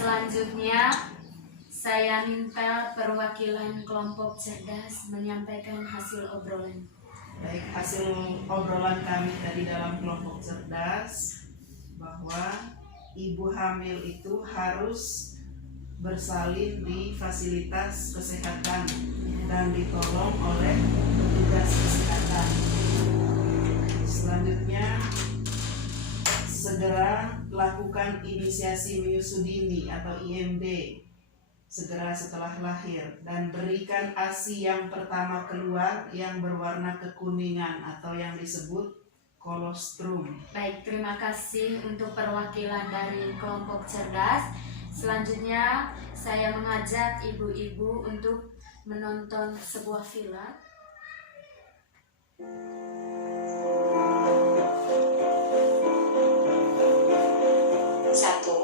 Selanjutnya, saya minta perwakilan kelompok cerdas menyampaikan hasil obrolan. Baik, hasil obrolan kami tadi dalam kelompok cerdas bahwa ibu hamil itu harus bersalin di fasilitas kesehatan dan ditolong oleh petugas kesehatan. Selanjutnya, segera lakukan inisiasi menyusu dini atau IMD segera setelah lahir dan berikan ASI yang pertama keluar yang berwarna kekuningan atau yang disebut kolostrum. Baik, terima kasih untuk perwakilan dari kelompok cerdas. Selanjutnya, saya mengajak ibu-ibu untuk menonton sebuah film. Satu,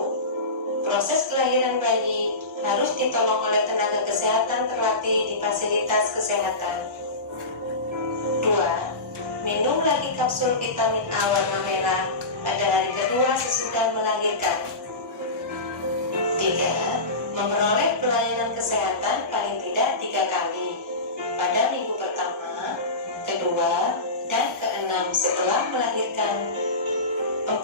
proses kelahiran bayi harus ditolong oleh tenaga kesehatan terlatih di fasilitas kesehatan. 2. Minum lagi kapsul vitamin A warna merah pada hari kedua sesudah melahirkan. 3. Memperoleh pelayanan kesehatan paling tidak 3 kali pada minggu pertama, kedua, dan keenam setelah melahirkan. 4.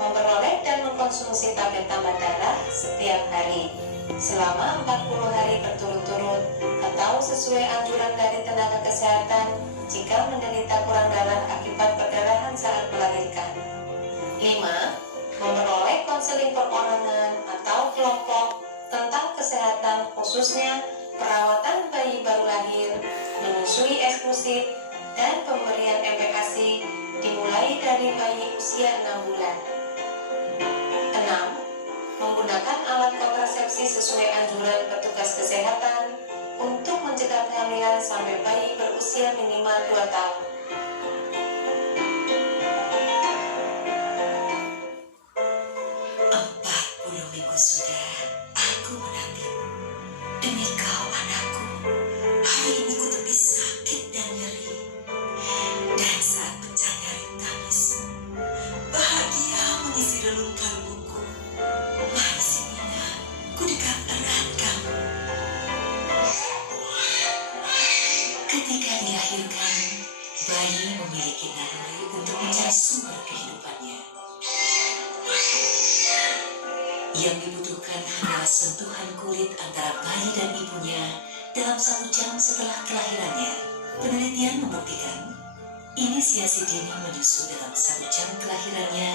Memperoleh dan mengkonsumsi tablet tambah darah setiap hari selama 40 hari berturut-turut atau sesuai anjuran dari tenaga kesehatan jika menderita kurang darah akibat perdarahan saat melahirkan. 5. Memperoleh konseling perorangan atau kelompok tentang kesehatan khususnya perawatan bayi baru lahir, menyusui eksklusif, dan pemberian MPASI dimulai dari bayi usia 6 bulan. 6. Menggunakan alat kontrasepsi sesuai anjuran petugas kesehatan untuk mencegah kehamilan sampai bayi berusia minimal 2 tahun. Minggu sudah aku menanti. Demi kau anakku, hari ini ku lebih sakit dan nyeri. Dan saat pecahnya rintangismu, bahagia mengisi relung kalbuku. Mari Simina, ku dekat erat kamu. Ketika dilahirkan, bayi memiliki naluri untuk mencari sumber kehidupannya. Yang dibutuhkan hanyalah sentuhan kulit antara bayi dan ibunya dalam 1 jam setelah kelahirannya. Penelitian membuktikan, inisiasi dini menyusu dalam 1 jam kelahirannya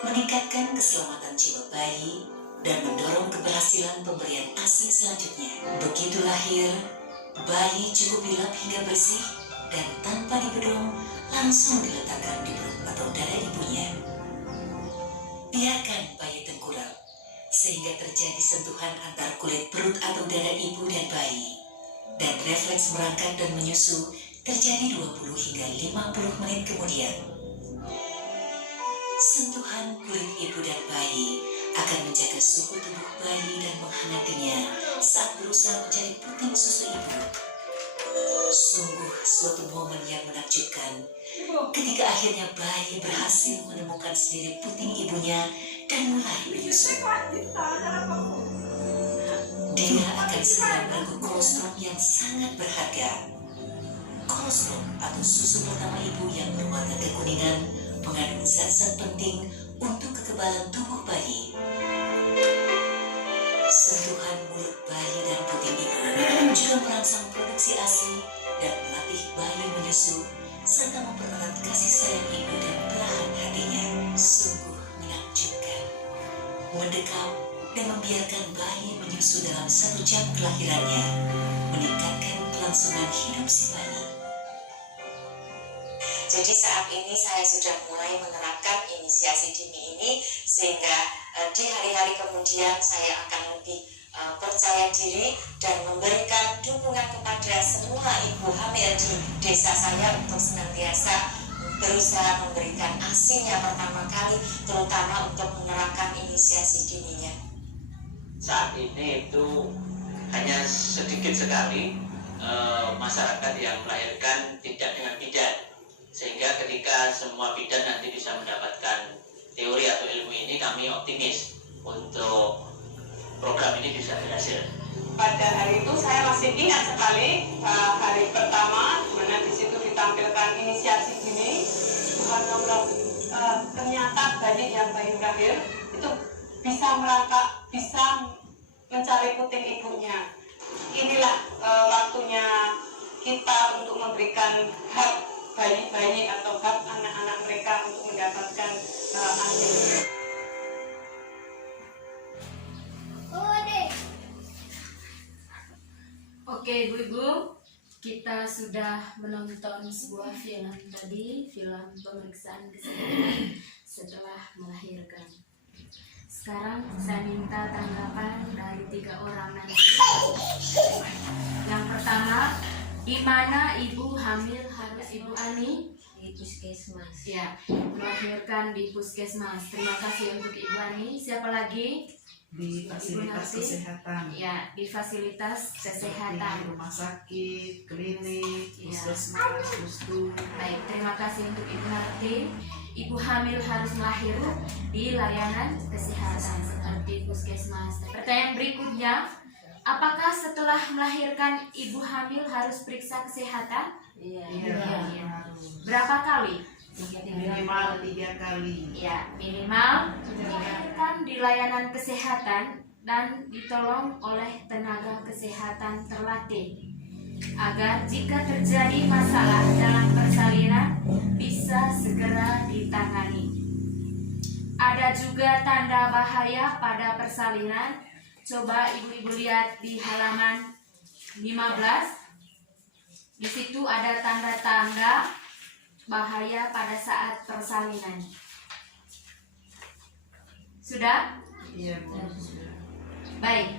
meningkatkan keselamatan jiwa bayi dan mendorong keberhasilan pemberian ASI selanjutnya. Begitu lahir, bayi cukup dilap hingga bersih dan tanpa dibedong langsung diletakkan di perut atau dada ibunya. Biarkan bayi tengkurap sehingga terjadi sentuhan antar kulit perut atau dada ibu dan bayi, dan refleks merangkak dan menyusu terjadi 20 hingga 50 menit kemudian. Sentuhan kulit ibu dan bayi akan menjaga suhu tubuh bayi dan menghangatinya saat berusaha mencari puting susu ibu. Sungguh suatu momen yang menakjubkan ketika akhirnya bayi berhasil menemukan sendiri puting ibunya dan mulai menyusu. Dia akan segera meragu kolostrum yang sangat berharga. Kolostrum atau susu pertama ibu yang berwarna kekuningan mengandung zat-zat penting untuk kekebalan tubuh bayi. Sentuhan mulut bayi dan puting ibu juga merangsang produksi ASI dan melatih bayi menyusu serta mempererat kasih sayang ibu dan belahan hatinya. Sungguh menakjubkan. Mendekam dan membiarkan bayi menyusu dalam 1 jam kelahirannya meningkatkan kelangsungan hidup si bayi. Jadi saat ini saya sudah mulai menerapkan inisiasi dini ini sehingga di hari-hari kemudian saya akan lebih percaya diri dan memberikan dukungan kepada semua ibu hamil di desa saya untuk senantiasa berusaha memberikan ASI-nya pertama kali, terutama untuk menerapkan inisiasi dininya. Saat ini itu hanya sedikit sekali masyarakat yang melahirkan tidak dengan bidan, sehingga ketika semua bidan nanti bisa mendapatkan teori atau ilmu ini, kami optimis untuk program ini bisa berhasil. Pada hari itu saya masih ingat sekali hari pertama, dimana di situ ditampilkan inisiasi dini. Subhanallah, ternyata bayi yang baru lahir itu bisa merangkak, bisa mencari puting ibunya. Inilah waktunya kita untuk memberikan hak bayi-bayi atau hak anak-anak mereka untuk mendapatkan ASI. Oke ibu-ibu, kita sudah menonton sebuah film tadi, film pemeriksaan kesehatan setelah melahirkan. Sekarang saya minta tanggapan dari 3 orang nanti. Yang pertama, di mana ibu hamil harus Ibu Ani? Di puskesmas. Ya, melahirkan di puskesmas. Terima kasih untuk Ibu Ani. Siapa lagi? Di fasilitas Ibu Narti? kesehatan, Ya, di fasilitas seperti kesehatan. rumah sakit, klinik, Iya. puskesmas, pustu. Baik, terima kasih untuk Ibu Narti. Ibu hamil harus melahir di layanan kesehatan seperti puskesmas. Pertanyaan berikutnya, apakah setelah melahirkan ibu hamil harus periksa kesehatan? Iya. Iya, Iya. harus. Berapa kali? Minimal 3 kali. Ya, minimal melahirkan di layanan kesehatan dan ditolong oleh tenaga kesehatan terlatih agar jika terjadi masalah dalam persalinan bisa segera ditangani. Ada juga tanda bahaya pada persalinan. Coba ibu-ibu lihat di halaman 15. Di situ ada tanda-tanda bahaya pada saat persalinan. Sudah? Iya, Bu. Baik,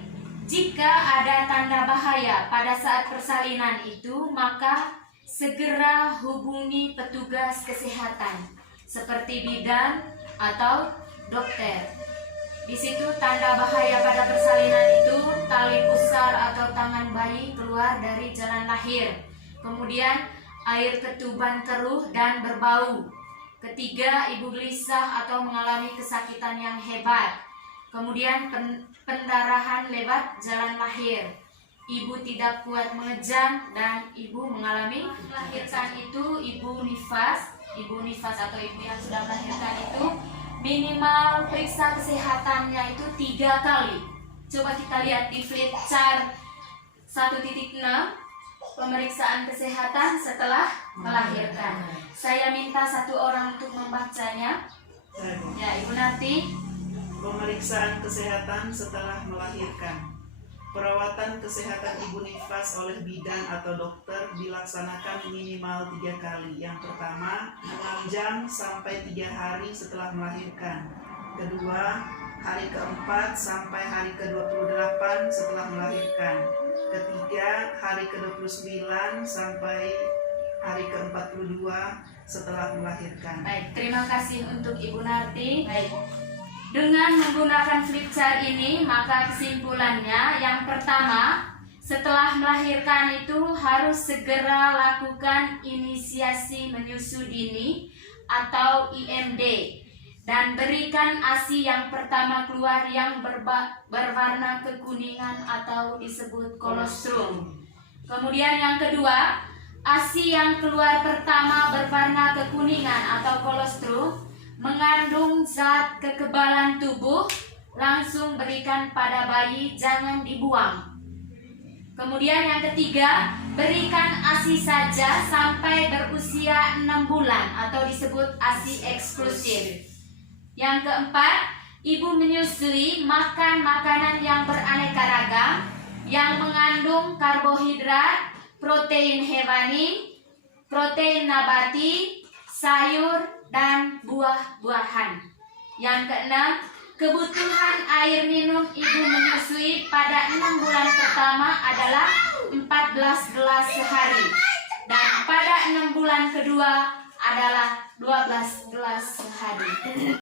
jika ada tanda bahaya pada saat persalinan itu, maka segera hubungi petugas kesehatan seperti bidan atau dokter. Di situ tanda bahaya pada persalinan itu tali pusar atau tangan bayi keluar dari jalan lahir. Kemudian air ketuban keruh dan berbau. Ketiga, ibu gelisah atau mengalami kesakitan yang hebat. Kemudian pendarahan lewat jalan lahir. Ibu tidak kuat mengejang dan ibu mengalami melahirkan itu ibu nifas atau ibu yang sudah melahirkan itu minimal periksa kesehatannya itu 3 kali. Coba kita lihat di flip chart 1.6 pemeriksaan kesehatan setelah melahirkan. Saya minta 1 orang untuk membacanya. Saya, Bu. Ya, Ibu Narti. Pemeriksaan kesehatan setelah melahirkan. Perawatan kesehatan ibu nifas oleh bidan atau dokter dilaksanakan minimal 3 kali. Yang pertama, 6 jam sampai 3 hari setelah melahirkan. Kedua, hari keempat sampai hari ke-28 setelah melahirkan. Ketiga, hari ke-29 sampai hari ke-42 setelah melahirkan. Baik, terima kasih untuk Ibu Narti. Baik. Dengan menggunakan flip chart ini, maka kesimpulannya yang pertama, setelah melahirkan itu harus segera lakukan inisiasi menyusu dini atau IMD dan berikan ASI yang pertama keluar yang berwarna kekuningan atau disebut kolostrum. Kemudian yang kedua, ASI yang keluar pertama berwarna kekuningan atau kolostrum mengandung zat kekebalan tubuh, langsung berikan pada bayi, jangan dibuang. Kemudian yang ketiga, berikan ASI saja sampai berusia 6 bulan atau disebut ASI eksklusif. Yang keempat, ibu menyusui makan makanan yang beraneka ragam yang mengandung karbohidrat, protein hewani, protein nabati, sayur, dan buah-buahan. Yang keenam, kebutuhan air minum ibu menyusui pada 6 bulan pertama adalah 14 gelas sehari. Dan pada 6 bulan kedua adalah 12 gelas sehari.